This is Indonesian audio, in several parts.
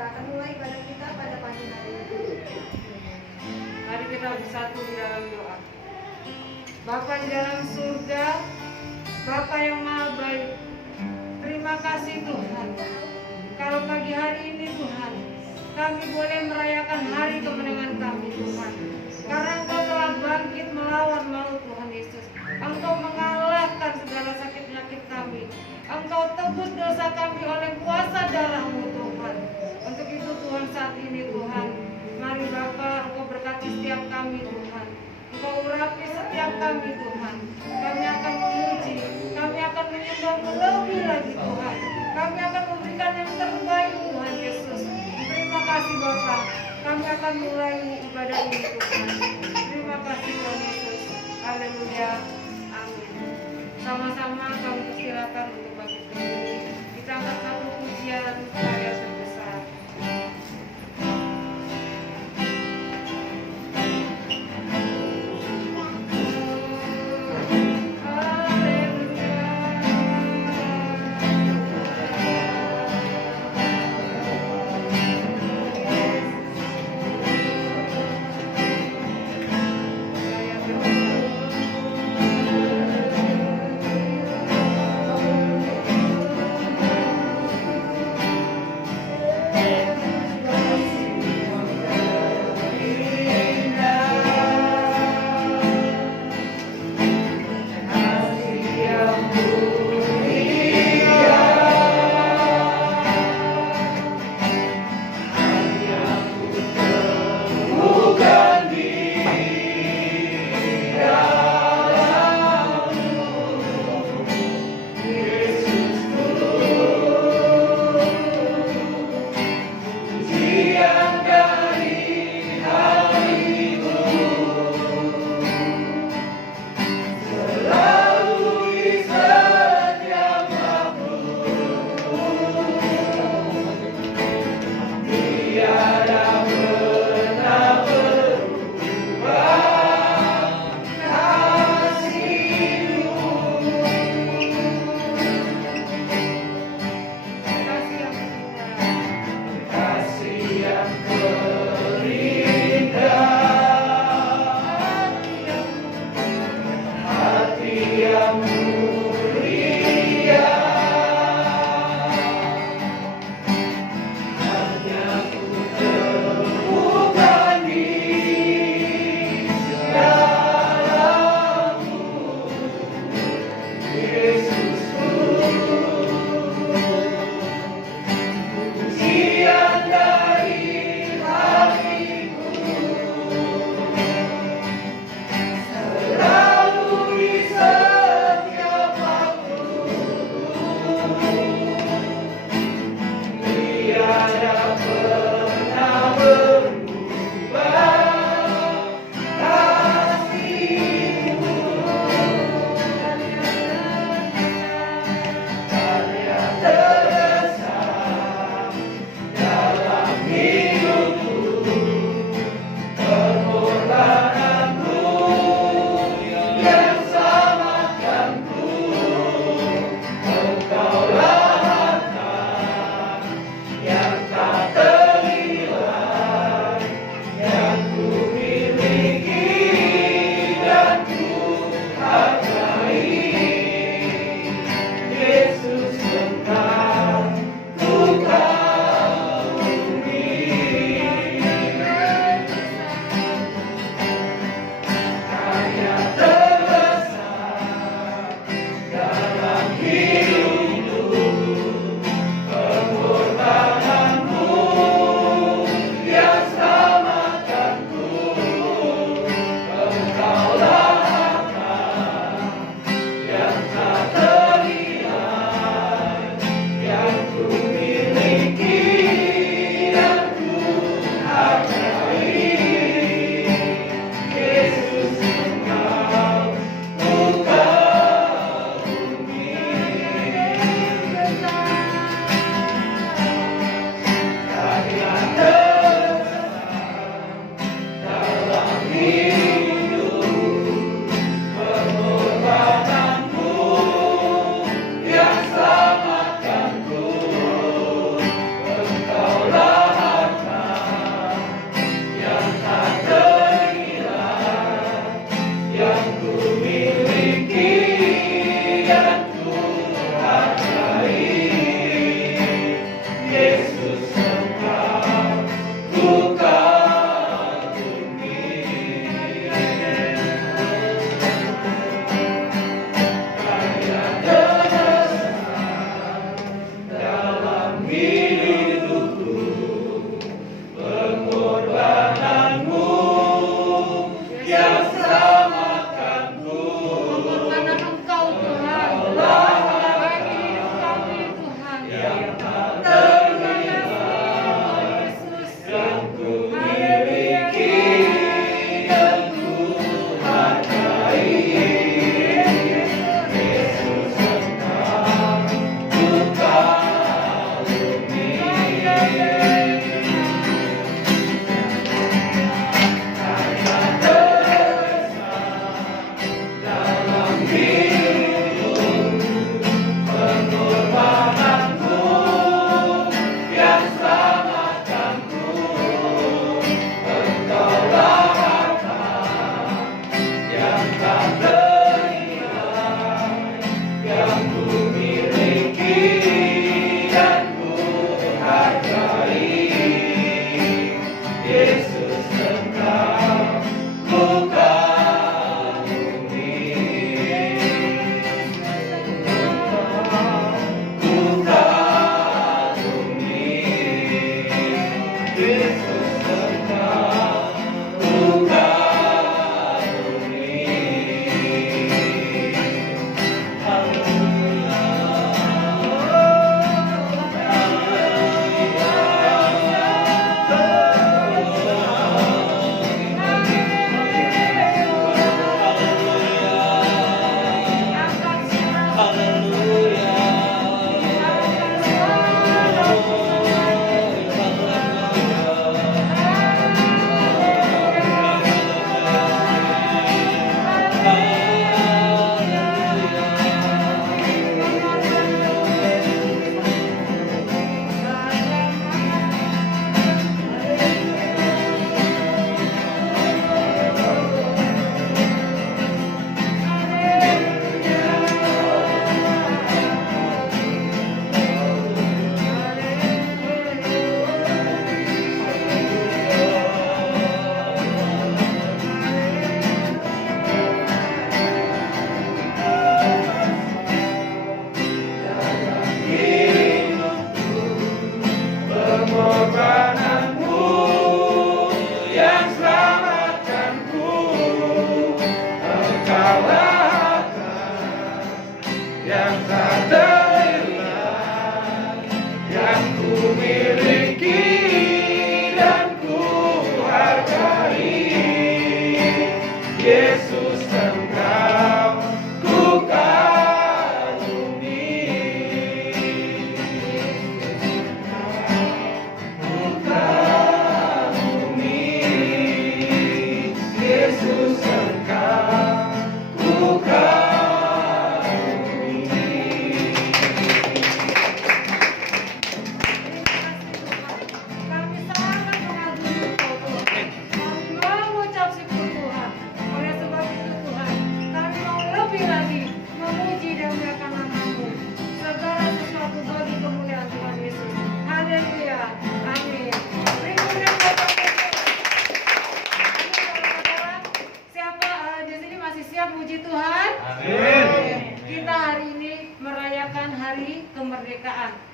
kita akan mulai ibadah kita pada pagi hari ini. Mari kita bersatu di dalam doa. Bapa di dalam surga, Bapa yang maha baik, terima kasih Tuhan. Kalau pagi hari ini Tuhan, kami boleh merayakan hari kemenangan kami Tuhan. Karena Engkau telah bangkit melawan maut Tuhan Yesus. Engkau mengalahkan segala sakit penyakit kami. Engkau tebus dosa kami oleh kuasa darah-Mu Tuhan. Untuk itu Tuhan saat ini Tuhan, mari Bapa Engkau berkati setiap kami Tuhan. Engkau urapi setiap kami Tuhan. Kami akan memuji, kami akan menyembah-Mu lebih lagi Tuhan. Kami akan memberikan yang terbaik Tuhan Yesus. Terima kasih Bapa. Kami akan mulai ibadah ini Tuhan. Terima kasih Tuhan Yesus. Haleluya. Amin. Sama-sama kami persilakan untuk bangkit berdiri. Kita angkat satu pujian karya sebesar.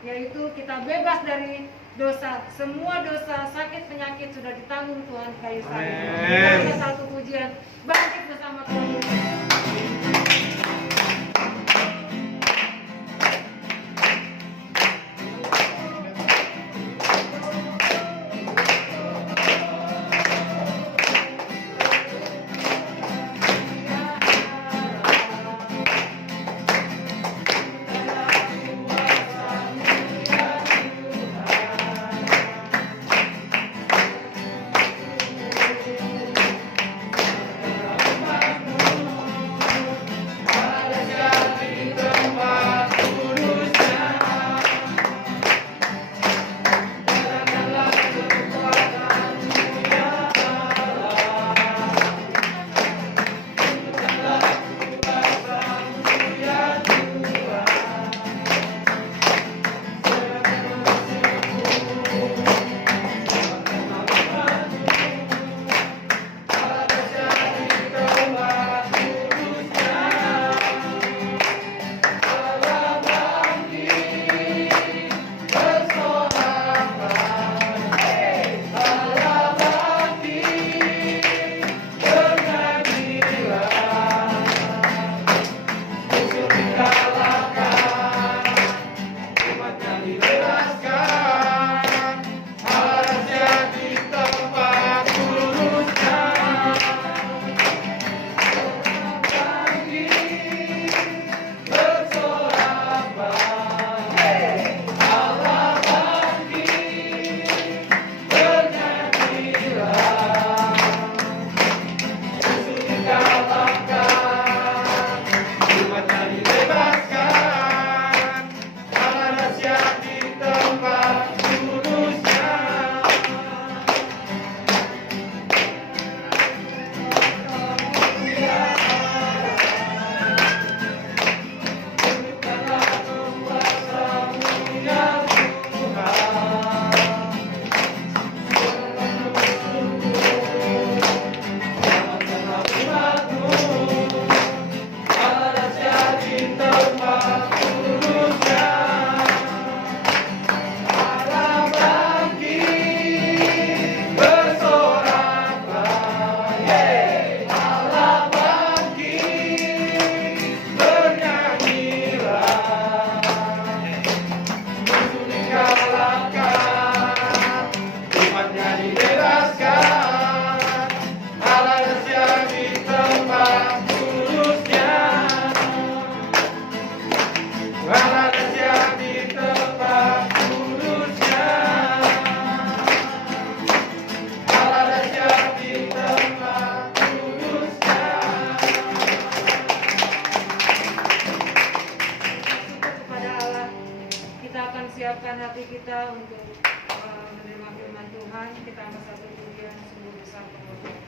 Yaitu kita bebas dari dosa, semua dosa, sakit, penyakit sudah ditanggung Tuhan kayu salib. Ada satu pujian, bangkit bersama Tuhan Yesus. kita angkat satu pujian sungguh besar pengorbanan.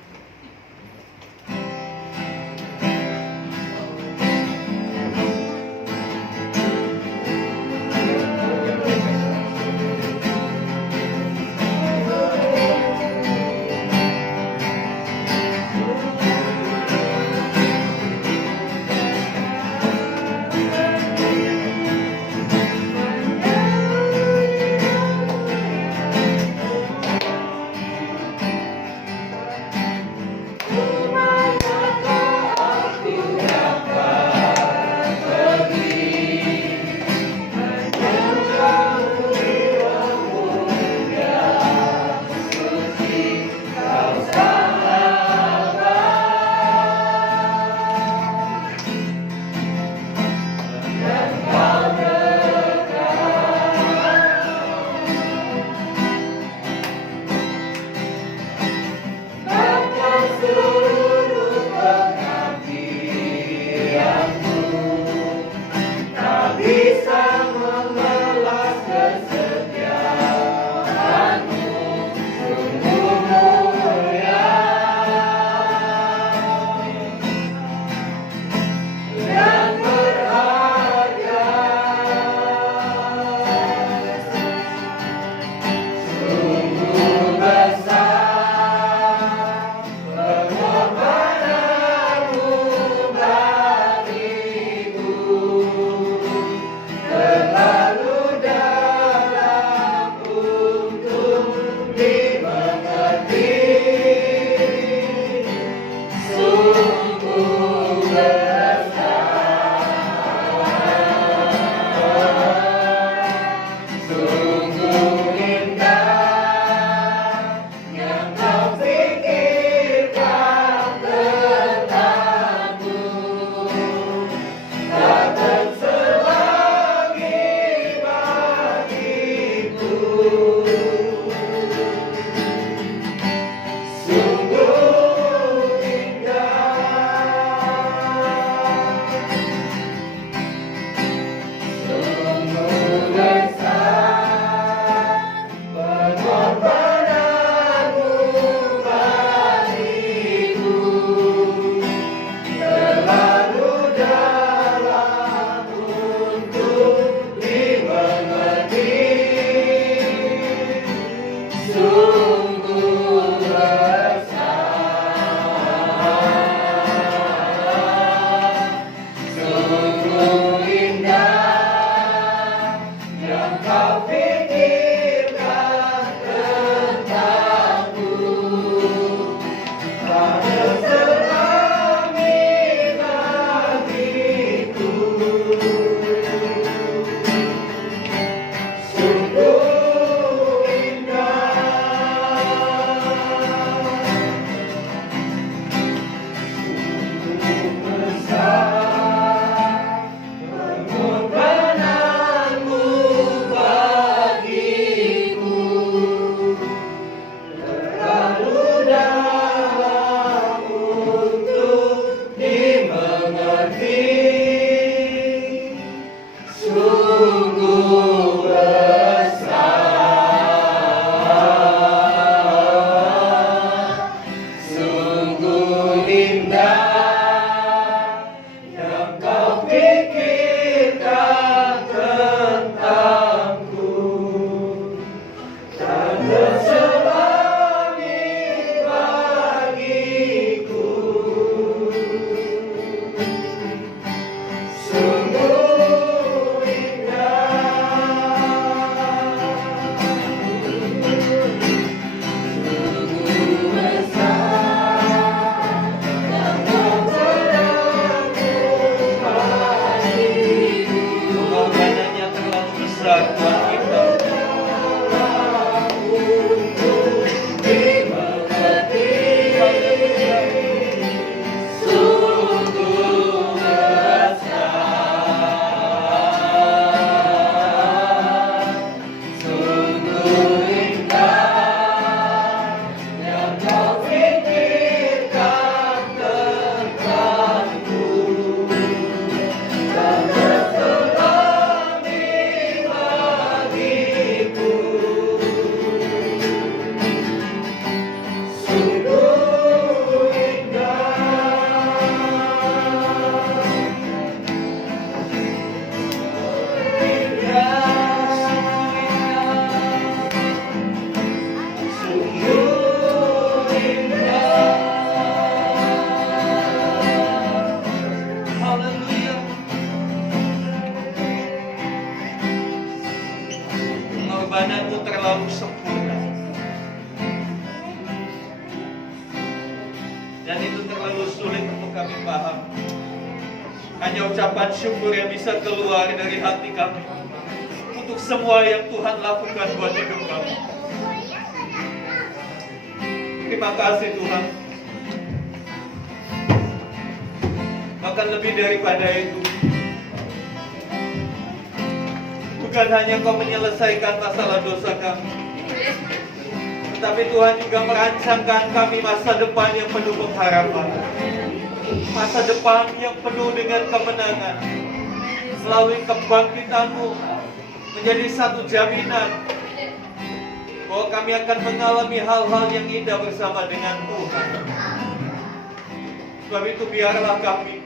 hanya ucapan syukur yang bisa keluar dari hati kami untuk semua yang Tuhan lakukan buat hidup kami. Terima kasih Tuhan. Bahkan lebih daripada itu, bukan hanya Kau menyelesaikan masalah dosa kami, tetapi Tuhan juga merancangkan kami masa depan yang penuh pengharapan, masa depan yang penuh dengan kemenangan. Melalui kebangkitan-Mu menjadi satu jaminan bahwa kami akan mengalami hal-hal yang indah bersama dengan Tuhan. Sebab itu biarlah kami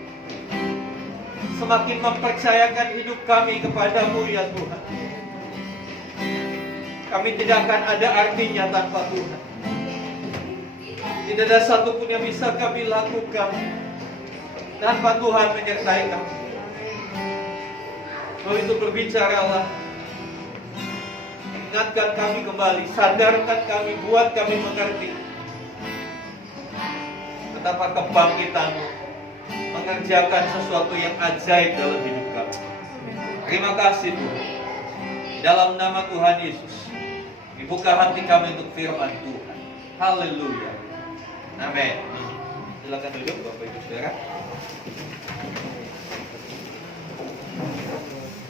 semakin mempercayakan hidup kami kepada-Mu ya Tuhan. Kami tidak akan ada artinya tanpa Tuhan. Tidak ada satupun yang bisa kami lakukan tanpa Tuhan menyertai kami. Sebab itu berbicaralah, ingatkan kami kembali, sadarkan kami, buat kami mengerti betapa kebangkitan-Mu mengerjakan sesuatu yang ajaib dalam hidup kami. Terima kasih Tuhan. Dalam nama Tuhan Yesus, dibuka hati kami untuk firman Tuhan. Haleluya. Amin. Silakan duduk Bapak Ibu Saudara.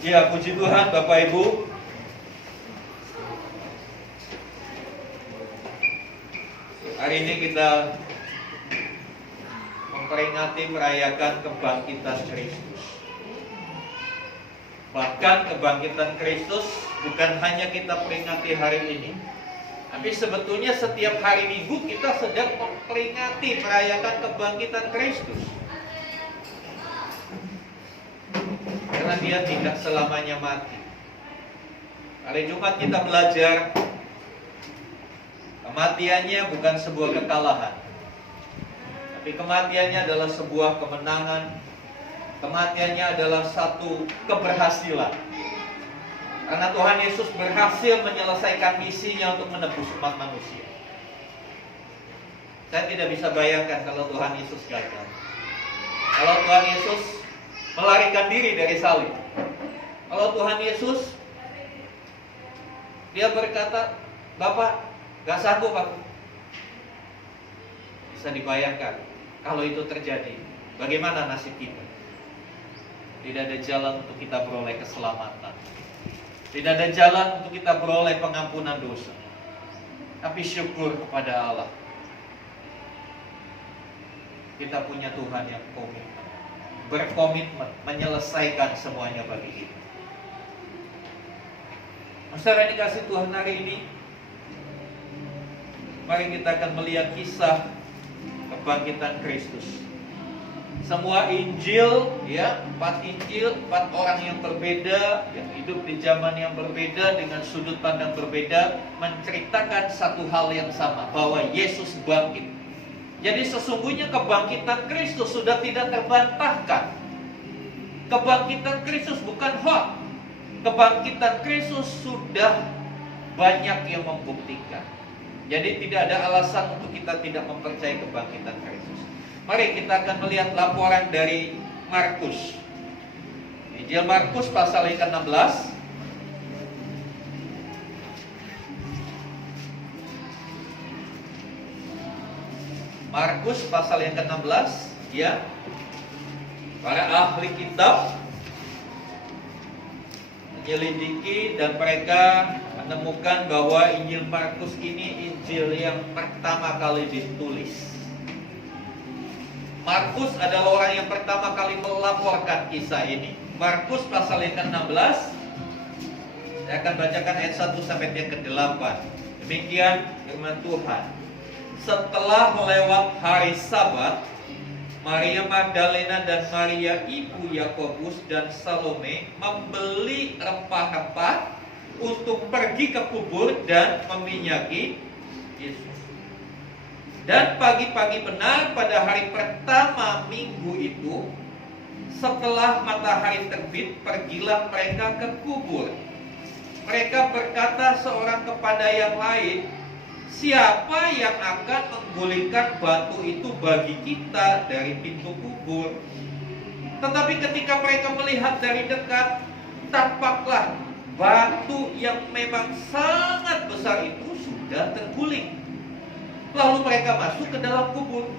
Ya, puji Tuhan Bapak Ibu. Hari ini kita memperingati merayakan kebangkitan Kristus. Bahkan kebangkitan Kristus bukan hanya kita peringati hari ini, tapi sebetulnya setiap hari Minggu kita sedang memperingati merayakan kebangkitan Kristus. Karena Dia tidak selamanya mati. Hari Jumat kita belajar kematiannya bukan sebuah kekalahan, tapi kematiannya adalah sebuah kemenangan. Kematiannya adalah satu keberhasilan. Karena Tuhan Yesus berhasil menyelesaikan misinya untuk menebus umat manusia. Saya tidak bisa bayangkan kalau Tuhan Yesus gagal. Kalau Tuhan Yesus melarikan diri dari salib. Kalau Tuhan Yesus Dia berkata, Bapak, gak sanggup aku. Bisa dibayangkan kalau itu terjadi, bagaimana nasib kita? Tidak ada jalan untuk kita beroleh keselamatan. Tidak ada jalan untuk kita beroleh pengampunan dosa. Tapi syukur kepada Allah, kita punya Tuhan yang komitmen, berkomitmen menyelesaikan semuanya bagi kita. Saudara dikasih Tuhan, hari ini mari kita akan melihat kisah kebangkitan Kristus. Semua Injil, ya, 4 Injil, 4 orang yang berbeda, yang hidup di zaman yang berbeda dengan sudut pandang berbeda, menceritakan satu hal yang sama, bahwa Yesus bangkit. Jadi sesungguhnya kebangkitan Kristus sudah tidak terbantahkan. Kebangkitan Kristus bukan hoax. Kebangkitan Kristus sudah banyak yang membuktikan. Jadi tidak ada alasan untuk kita tidak mempercayai kebangkitan Kristus. Mari kita akan melihat laporan dari Markus. Injil Markus pasal yang ke-16. Markus pasal yang ke-16, ya. Para ahli kitab menyelidiki dan mereka menemukan bahwa Injil Markus ini Injil yang pertama kali ditulis. Markus adalah orang yang pertama kali melaporkan kisah ini. Markus pasal yang ke-16. Saya akan bacakan ayat 1 sampai yang ke-8. Demikian firman Tuhan. Setelah melewat hari Sabat, Maria Magdalena dan Maria ibu Yakobus dan Salome membeli rempah-rempah untuk pergi ke kubur dan meminyaki Yesus. Dan pagi-pagi benar pada hari pertama minggu itu, setelah matahari terbit, pergilah mereka ke kubur. Mereka berkata seorang kepada yang lain, siapa yang akan menggulingkan batu itu bagi kita dari pintu kubur? Tetapi ketika mereka melihat dari dekat, tampaklah batu yang memang sangat besar itu sudah terguling. Lalu mereka masuk ke dalam kubur.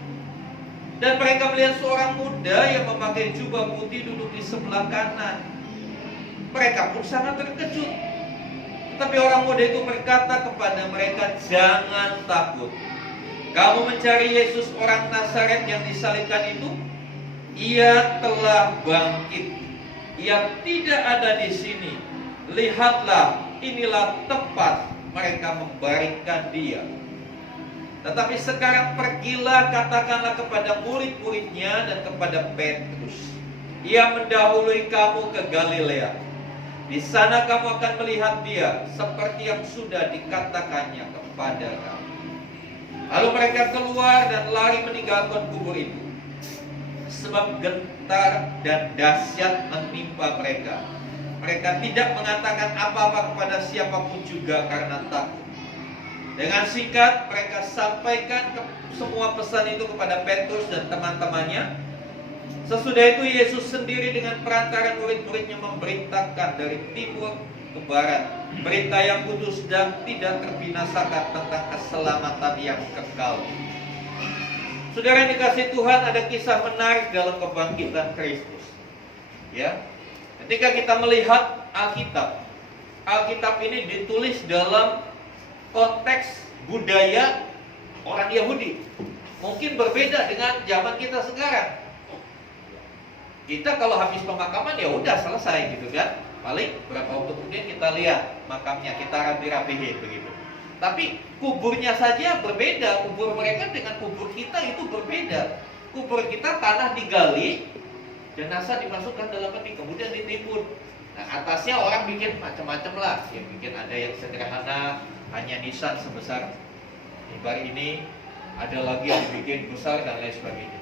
Dan mereka melihat seorang muda yang memakai jubah putih duduk di sebelah kanan. Mereka pun sangat terkejut. Tetapi orang muda itu berkata kepada mereka, "Jangan takut. Kamu mencari Yesus orang Nazaret yang disalibkan itu? Ia telah bangkit. Ia tidak ada di sini. Lihatlah, inilah tempat mereka membaringkan dia. Tetapi sekarang pergilah, katakanlah kepada murid-muridnya dan kepada Petrus, ia mendahului kamu ke Galilea. Di sana kamu akan melihat dia seperti yang sudah dikatakannya kepada kamu." Lalu mereka keluar dan lari meninggalkan kubur itu, sebab gentar dan dahsyat menimpa mereka. Mereka tidak mengatakan apa-apa kepada siapapun juga karena takut. Dengan singkat mereka sampaikan semua pesan itu kepada Petrus dan teman-temannya. Sesudah itu Yesus sendiri dengan perantara murid-muridnya memberitakan dari timur ke barat berita yang kudus dan tidak terbinasakan tentang keselamatan yang kekal. Saudara yang dikasihi Tuhan, ada kisah menarik dalam kebangkitan Kristus. Ya, ketika kita melihat Alkitab ini ditulis dalam konteks budaya orang Yahudi. Mungkin berbeda dengan zaman kita sekarang. Kita kalau habis pemakaman ya udah selesai gitu kan. Paling berapa waktu kemudian kita lihat makamnya, kita rapi-rapihin begitu. Tapi kuburnya saja berbeda. Kubur mereka dengan kubur kita itu berbeda. Kubur kita tanah digali, jenazah dimasukkan dalam peti, kemudian ditimbun. Nah, atasnya orang bikin macam-macam lah. Ya bikin ada yang sederhana, hanya nisan sebesar mimbar ini, ada lagi yang dibikin besar dan lain sebagainya.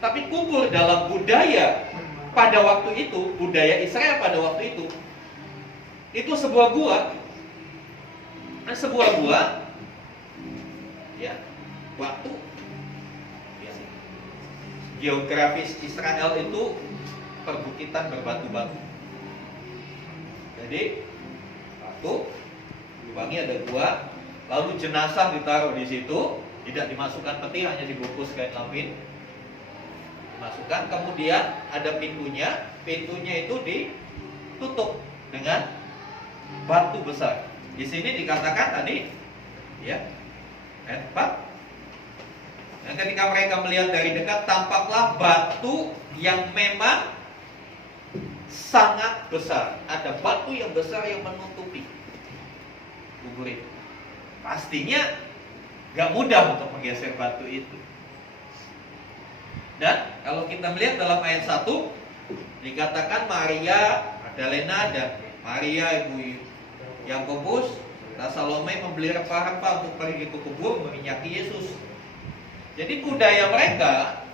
Tapi kubur dalam budaya pada waktu itu, budaya Israel pada waktu itu sebuah gua, ya, batu. Ya. Geografis Israel itu perbukitan berbatu-batu. Jadi batu, lubangnya ada gua, lalu jenazah ditaruh di situ, tidak dimasukkan peti, hanya dibungkus kain lapin, dimasukkan, kemudian ada pintunya itu ditutup dengan batu besar. Di sini dikatakan tadi, ya, ayat 4. Dan ketika mereka melihat dari dekat, tampaklah batu yang memang sangat besar. Ada batu yang besar yang menutupi kubur itu. Pastinya gak mudah untuk menggeser batu itu. Dan kalau kita melihat dalam ayat 1, dikatakan Maria Magdalena dan Maria ibu Yakobus dan Salome membeli rempah-rempah untuk pergi ke kubur meminyaki Yesus. Jadi budaya mereka,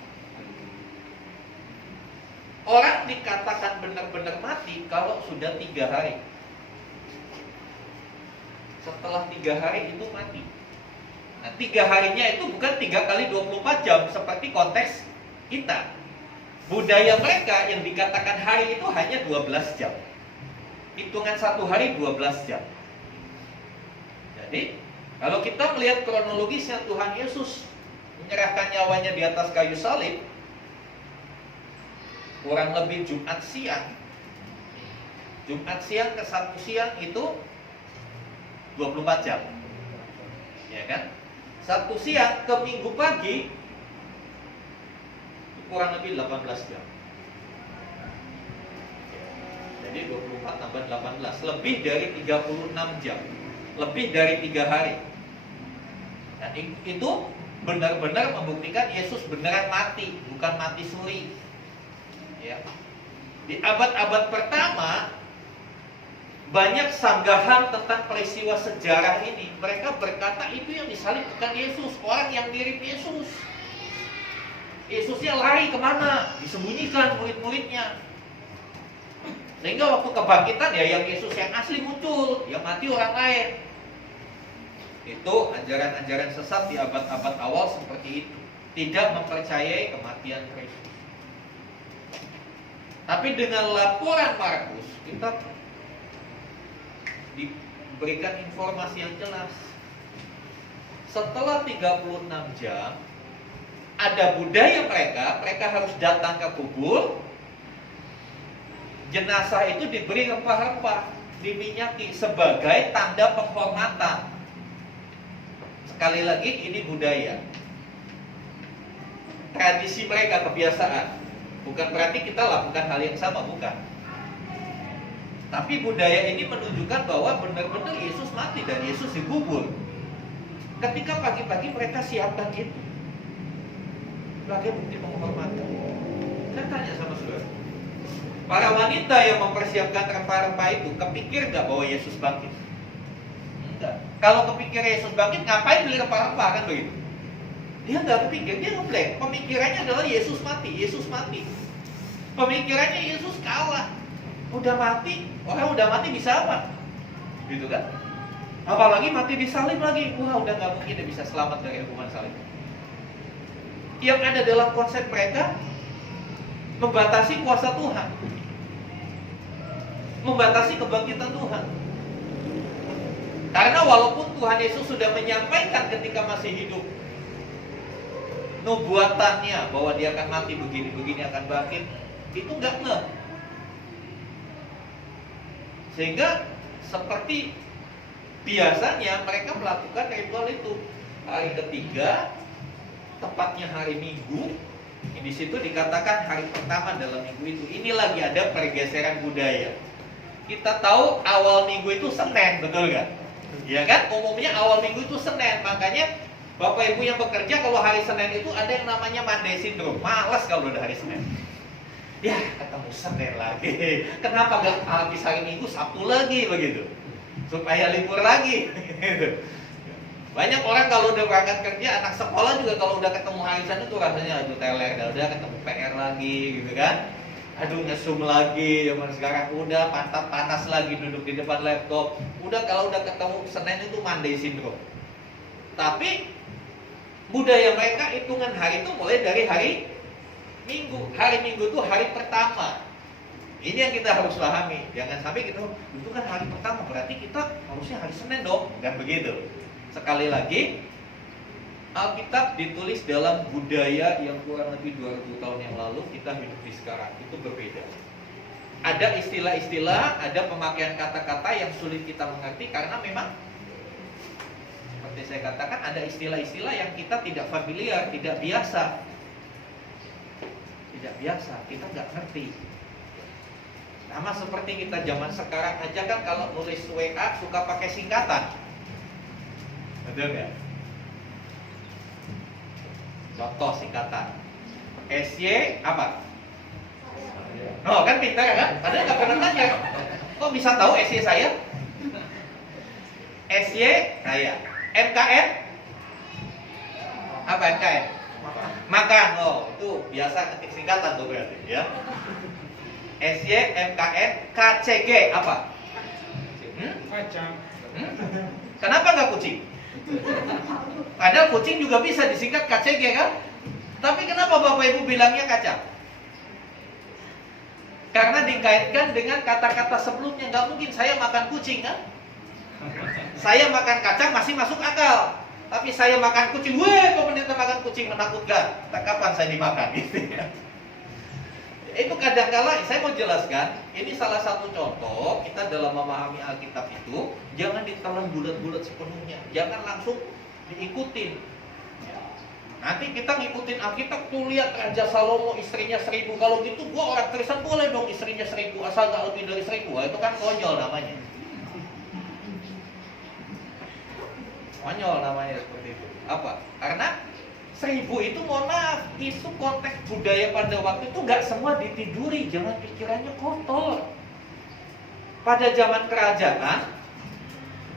orang dikatakan benar-benar mati kalau sudah 3 hari. Setelah 3 hari itu mati. Nah, 3 harinya itu bukan 3 kali 24 jam seperti konteks kita. Budaya mereka yang dikatakan hari itu hanya 12 jam. Hitungan 1 hari 12 jam. Jadi, kalau kita melihat kronologisnya, Tuhan Yesus menyerahkan nyawanya di atas kayu salib, kurang lebih Jumat siang. Jumat siang ke Sabtu siang itu 24 jam. Ya kan? Sabtu siang ke Minggu pagi kurang lebih 18 jam. Jadi 24 tambah 18, lebih dari 36 jam. Lebih dari 3 hari. Dan itu benar-benar membuktikan Yesus beneran mati, bukan mati suri. Ya. Di abad-abad pertama banyak sanggahan tentang peristiwa sejarah ini. Mereka berkata itu yang disalib bukan Yesus, orang yang mirip Yesus. Yesusnya lari kemana? Disembunyikan murid-muridnya. Sehingga waktu kebangkitan ya yang Yesus yang asli muncul, yang mati orang lain. Itu ajaran-ajaran sesat di abad-abad awal seperti itu. Tidak mempercayai kematian Kristus. Tapi dengan laporan Markus, kita diberikan informasi yang jelas. Setelah 36 jam, ada budaya mereka harus datang ke kubur. Jenazah itu diberi rempah-rempah, diminyaki sebagai tanda penghormatan. Sekali lagi, ini budaya. Tradisi mereka, kebiasaan. Bukan berarti kita lakukan hal yang sama, bukan. Tapi budaya ini menunjukkan bahwa benar-benar Yesus mati dan Yesus dikubur. Ketika pagi-pagi mereka siapkan itu sebagai bukti penghormatan. Saya tanya sama saudara, para wanita yang mempersiapkan rempah-rempah itu kepikir nggak bahwa Yesus bangkit? Enggak. Kalau kepikir Yesus bangkit, ngapain beli rempah-rempah, kan begitu? Dia nggak kepikir, dia ngeblank. Pemikirannya adalah Yesus mati, Yesus mati. Pemikirannya Yesus kalah. Udah mati, orang udah mati bisa apa? Gitu kan? Apalagi mati di salib lagi. Wah, udah nggak mungkin dia bisa selamat dari hukuman salib. Yang ada dalam konsep mereka membatasi kuasa Tuhan, membatasi kebangkitan Tuhan. Karena walaupun Tuhan Yesus sudah menyampaikan ketika masih hidup nubuatannya bahwa dia akan mati begini-begini, akan bangkit, itu nggak ngeh. Sehingga seperti biasanya mereka melakukan ritual itu. Hari ketiga, tepatnya hari Minggu, di situ dikatakan hari pertama dalam minggu itu. Ini lagi ada pergeseran budaya. Kita tahu awal minggu itu Senin, betul nggak? Ya kan? Umumnya awal minggu itu Senin. Makanya Bapak Ibu yang bekerja, kalau hari Senin itu ada yang namanya Monday syndrome. Malas kalau udah hari Senin. Ya, ketemu Senin lagi. Kenapa gak habis hari Minggu, Sabtu lagi begitu? Supaya libur lagi. Banyak orang kalau udah berangkat kerja, anak sekolah juga kalau udah ketemu hari Senin tuh rasanya aduh teler, udah ketemu PR lagi gitu kan. Aduh ngesum lagi, zaman sekarang udah pantat panas lagi duduk di depan laptop. Udah kalau udah ketemu Senin itu Monday syndrome. Tapi budaya mereka hitungan hari itu mulai dari hari Minggu. Hari Minggu itu hari pertama. Ini yang kita harus pahami. Jangan sampai kita, itu kan hari pertama, berarti kita harusnya hari Senin dong. Dan begitu. Sekali lagi, Alkitab ditulis dalam budaya yang kurang lebih 2000 tahun yang lalu. Kita hidup di sekarang, itu berbeda. Ada istilah-istilah, ada pemakaian kata-kata yang sulit kita mengerti. Karena memang seperti saya katakan, ada istilah-istilah yang kita tidak familiar, tidak biasa. Tidak biasa, kita nggak ngerti. Sama seperti kita zaman sekarang aja kan, kalau nulis WA suka pakai singkatan. Betul nggak? Contoh singkatan SY apa? Oh kan pintar ya kan? Padahal nggak pernah tanya. Kok bisa tahu SY saya? SY saya. MKN? Apa MKN? Makan. Oh itu biasa ketik singkatan tuh berarti ya. SY, MKN, KCG apa? Kacang. Kenapa nggak kucing? Padahal kucing juga bisa disingkat KCG kan? Tapi kenapa Bapak Ibu bilangnya kacang? Karena dikaitkan dengan kata-kata sebelumnya. Nggak mungkin saya makan kucing kan? Saya makan kacang masih masuk akal. Tapi saya makan kucing, weh pemerintah makan kucing, menakutkan. Tak kapan saya dimakan gitu ya. Itu kadang-kala saya mau jelaskan, ini salah satu contoh kita dalam memahami Alkitab itu, jangan ditelan bulat-bulat sepenuhnya, jangan langsung diikutin. Nanti kita ngikutin Alkitab tuh, lihat Raja Salomo istrinya 1000, kalau gitu gua orang Kristen boleh dong istrinya 1000 asal gak lebih dari 1000. Wah, itu kan konyol namanya. Konyol namanya seperti itu. Apa? Karena 1000 itu, mohon maaf, itu konteks budaya pada waktu itu nggak semua ditiduri, jangan pikirannya kotor. Pada zaman kerajaan,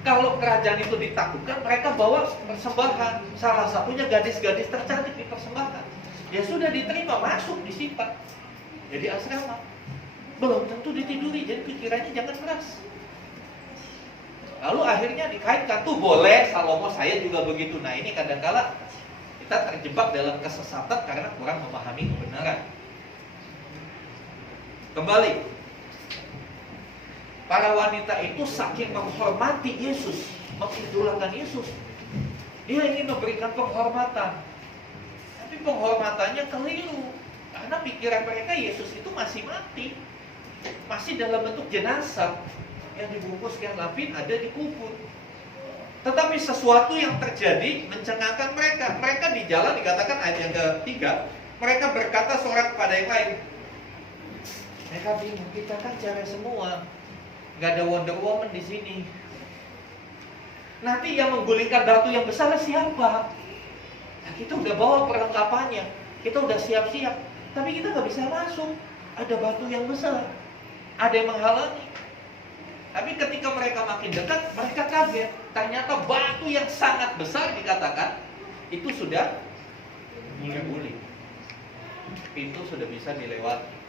kalau kerajaan itu ditaklukkan, mereka bawa persembahan. Salah satunya gadis-gadis tercantik dipersembahkan. Ya sudah diterima, masuk, disimpan. Jadi asrama. Belum tentu ditiduri, jadi pikirannya jangan keras. Lalu akhirnya dikaitkan, tuh boleh, Salomo saya juga begitu. Nah ini kadang-kala kita terjebak dalam kesesatan karena kurang memahami kebenaran. Kembali, para wanita itu saking menghormati Yesus, mengidolakan Yesus, dia ingin memberikan penghormatan. Tapi penghormatannya keliru, karena pikiran mereka Yesus itu masih mati, masih dalam bentuk jenazah yang dibungkus kain lapin, ada dikubur. Tetapi sesuatu yang terjadi mencengangkan mereka. Mereka di jalan, dikatakan ayat yang ketiga, mereka berkata seorang kepada yang lain, mereka bingung, kita kan cewek semua, nggak ada Wonder Woman di sini. Nanti yang menggulingkan batu yang besar siapa? Nah, kita udah bawa perlengkapannya, kita udah siap-siap, tapi kita nggak bisa masuk. Ada batu yang besar, ada yang menghalangi. Tapi ketika mereka makin dekat, mereka kaget. Ternyata batu yang sangat besar dikatakan itu sudah guling. Pintu sudah bisa dilewati.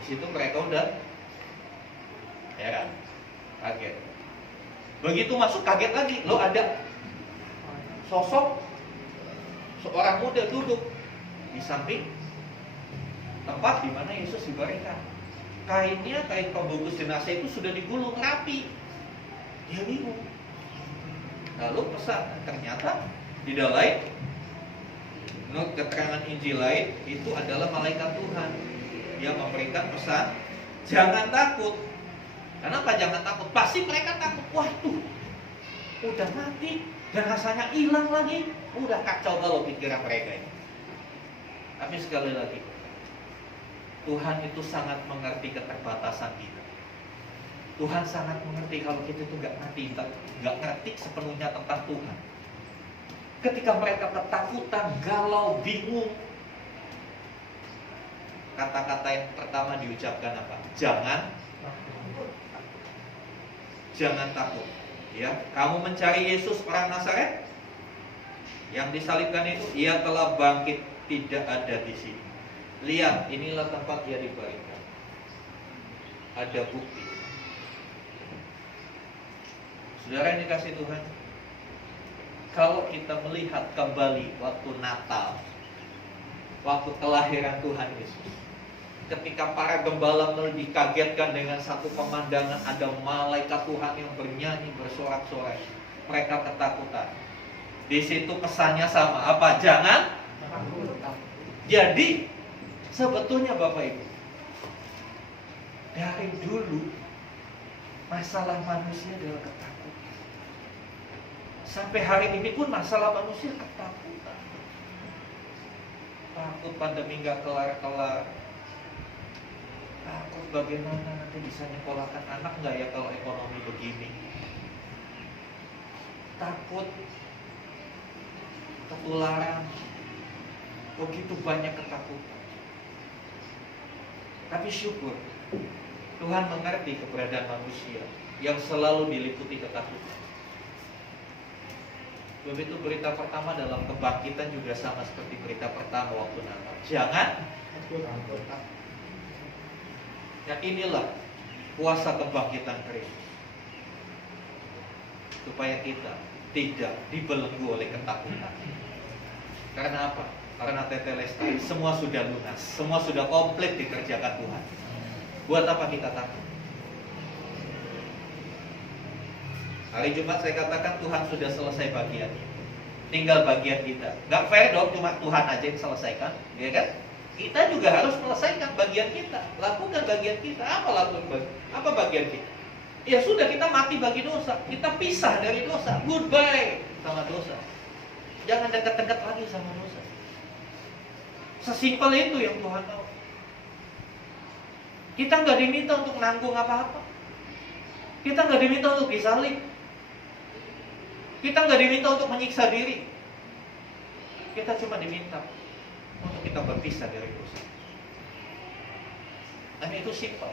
Di situ mereka udah heran, kaget. Begitu masuk kaget lagi, lo ada sosok seorang muda duduk di samping tempat di mana Yesus dibaringkan. Kainnya, kain pembungkus jenazah itu sudah digulung rapi. Dia bingung. Lalu pesan, ternyata di dalam menurut keterangan Injil lain itu adalah malaikat Tuhan yang memberikan pesan, jangan takut. Kenapa jangan takut? Pasti mereka takut. Wah tuh, udah mati dan rasanya hilang lagi. Udah kacau kalau pikiran mereka ini. Tapi sekali lagi, Tuhan itu sangat mengerti keterbatasan kita. Tuhan sangat mengerti kalau kita itu nggak ngerti sepenuhnya tentang Tuhan. Ketika mereka ketakutan, galau, bingung, kata-kata yang pertama diucapkan apa? Jangan takut. Ya, kamu mencari Yesus orang Nazaret yang disalibkan itu, ia telah bangkit, tidak ada di sini. Lihat, inilah tempat dia dibaringkan. Ada bukti. Saudara yang dikasih Tuhan, kalau kita melihat kembali waktu Natal, waktu kelahiran Tuhan Yesus, ketika para gembala dikagetkan dengan satu pemandangan, ada malaikat Tuhan yang bernyanyi bersorak-sorai, mereka ketakutan. Di situ pesannya sama, apa? Jangan takut. Jadi sebetulnya Bapak Ibu, dari dulu masalah manusia adalah ketakutan. Sampai hari ini pun masalah manusia ketakutan. Takut pandemi nggak kelar-kelar. Takut bagaimana nanti bisa nyekolahkan anak nggak ya kalau ekonomi begini. Takut ketularan. Begitu banyak ketakutan. Tapi syukur Tuhan mengerti keberadaan manusia yang selalu diliputi ketakutan. Begitu berita pertama dalam kebangkitan juga sama seperti berita pertama waktu Natal. Jangan takut. Ya inilah kuasa kebangkitan Kristus. Supaya kita tidak dibelenggu oleh ketakutan. Karena apa? Karena tetelestai, semua sudah lunas, semua sudah komplit dikerjakan Tuhan. Buat apa kita takut? Hari Jumat saya katakan Tuhan sudah selesai bagiannya. Tinggal bagian kita. Gak fair dong cuma Tuhan aja yang selesaikan, ya kan? Kita juga harus selesaikan bagian kita. Lakukan bagian kita. Apa bagian kita? Ya sudah, kita mati bagi dosa. Kita pisah dari dosa. Goodbye sama dosa. Jangan dekat-dekat lagi sama dosa. Sesimpel itu yang Tuhan tahu. Kita nggak diminta untuk nanggung apa-apa. Kita nggak diminta untuk disalib. Kita nggak diminta untuk menyiksa diri. Kita cuma diminta untuk kita berpisah dari dosa. Dan itu simpel.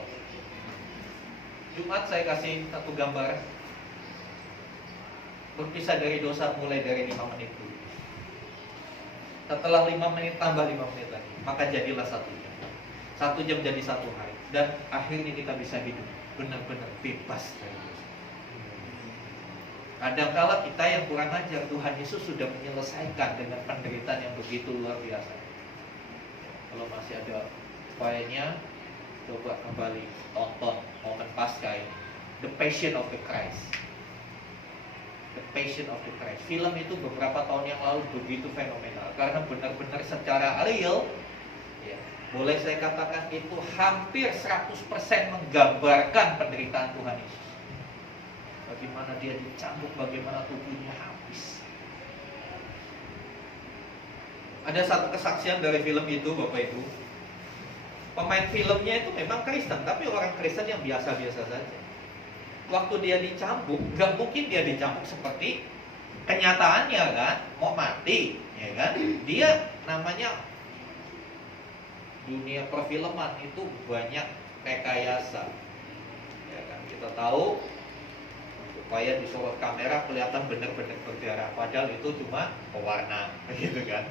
Jumat saya kasih satu gambar. Berpisah dari dosa mulai dari 5 menit dulu. Setelah 5 menit tambah 5 menit lagi, maka jadilah 1 jam. 1 jam jadi 1 hari. Dan akhirnya kita bisa hidup benar-benar bebas dari dosa. Kadang-kala kita yang kurang ajar, Tuhan Yesus sudah menyelesaikan dengan penderitaan yang begitu luar biasa. Kalau masih ada Supaya coba kembali tonton momen Paskah ini, The Passion of the Christ. The Passion of the Christ. Film itu beberapa tahun yang lalu begitu fenomenal karena benar-benar secara real, ya, boleh saya katakan itu hampir 100% menggambarkan penderitaan Tuhan Yesus. Bagaimana dia dicambuk, bagaimana tubuhnya habis. Ada satu kesaksian dari film itu, Bapak Ibu. Pemain filmnya itu memang Kristen, tapi orang Kristen yang biasa-biasa saja. Waktu dia dicambuk, gak mungkin dia dicambuk seperti kenyataannya kan, mau mati, ya kan? Dia namanya dunia perfilman itu banyak rekayasa, ya kan? Kita tahu supaya disorot kamera kelihatan benar-benar berdarah, padahal itu cuma pewarna, gitu kan?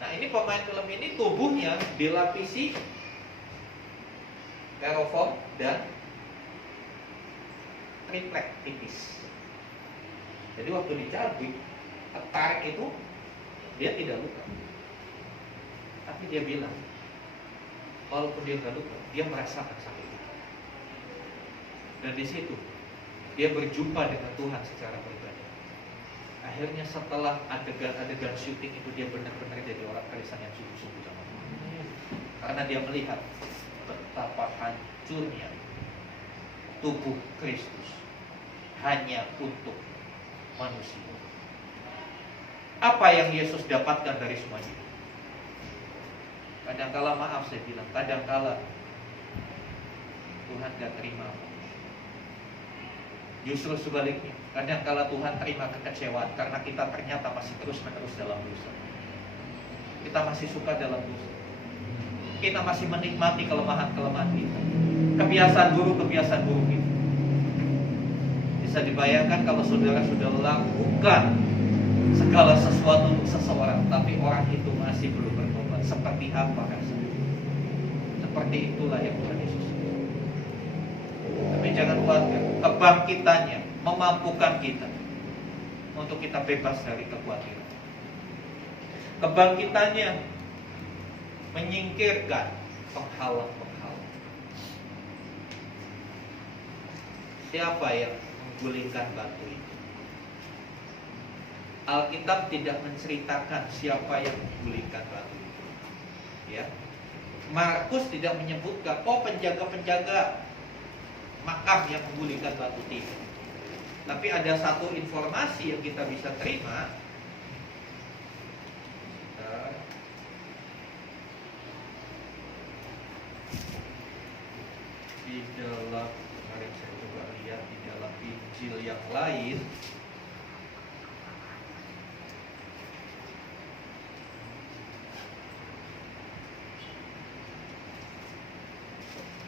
Nah ini pemain film ini tubuhnya dilapisi styrofoam dan triplek tipis. Jadi waktu dicabik, tarik itu dia tidak luka. Tapi dia bilang, walaupun dia nggak luka, dia merasakan sakit itu. Dan di situ dia berjumpa dengan Tuhan secara pribadi. Akhirnya setelah adegan syuting itu dia benar-benar jadi orang Kristen yang sungguh-sungguh sama Tuhan. Karena dia melihat betapa hancurnya tubuh Kristus hanya untuk manusia. Apa yang Yesus dapatkan dari semua itu? Kadangkala maaf saya bilang, kadangkala Tuhan gak terima. Justru sebaliknya, kadangkala Tuhan terima kekecewaan karena kita ternyata masih terus-menerus dalam dosa. Kita masih suka dalam dosa. Kita masih menikmati kelemahan-kelemahan kita, kebiasaan buruk kita. Bisa dibayangkan kalau saudara sudah lakukan segala sesuatu untuk seseorang, tapi orang itu masih belum bertobat. Seperti apa rasanya? Seperti itulah yang Tuhan Yesus. Tapi jangan khawatir, kebangkitannya memampukan kita untuk kita bebas dari kekhawatiran. Kebangkitannya menyingkirkan penghalang-penghalang. Siapa yang menggulingkan batu itu? Alkitab tidak menceritakan siapa yang menggulingkan batu itu. Ya. Markus tidak menyebutkan, penjaga-penjaga makam yang menggulingkan batu itu. Tapi ada satu informasi yang kita bisa terima. Di dalam, mari saya coba lihat di dalam Injil yang lain.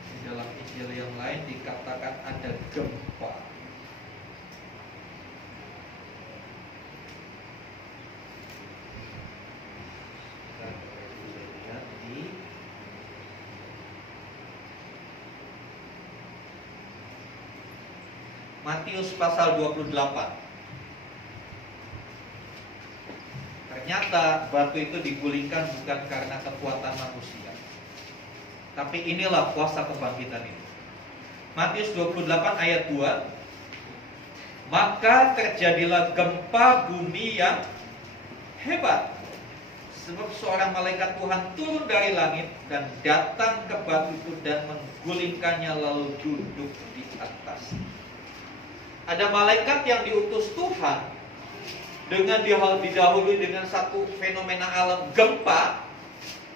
Di dalam Injil yang lain dikatakan ada gempa. Matius pasal 28. Ternyata batu itu digulingkan bukan karena kekuatan manusia, tapi inilah kuasa kebangkitan itu. Matius 28 ayat 2. Maka terjadilah gempa bumi yang hebat, sebab seorang malaikat Tuhan turun dari langit dan datang ke batu itu dan menggulingkannya lalu duduk di atas. Ada malaikat yang diutus Tuhan dengan didahului dengan satu fenomena alam gempa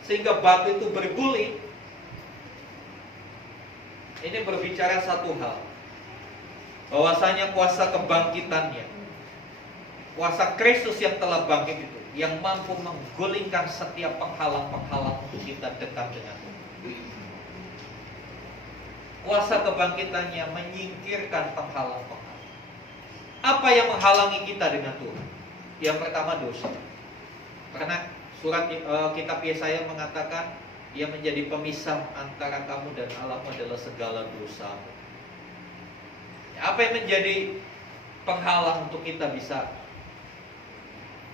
sehingga batu itu berguling. Ini berbicara satu hal, bahwasanya kuasa kebangkitannya, kuasa Kristus yang telah bangkit itu, yang mampu menggulingkan setiap penghalang-penghalang untuk kita dekat dengan Tuhan. Kuasa kebangkitannya menyingkirkan penghalang-penghalang. Apa yang menghalangi kita dengan Tuhan? Yang pertama dosa. Karena surat kitab Yesaya mengatakan, ia menjadi pemisah antara kamu dan Allah adalah segala dosamu. Apa yang menjadi penghalang untuk kita bisa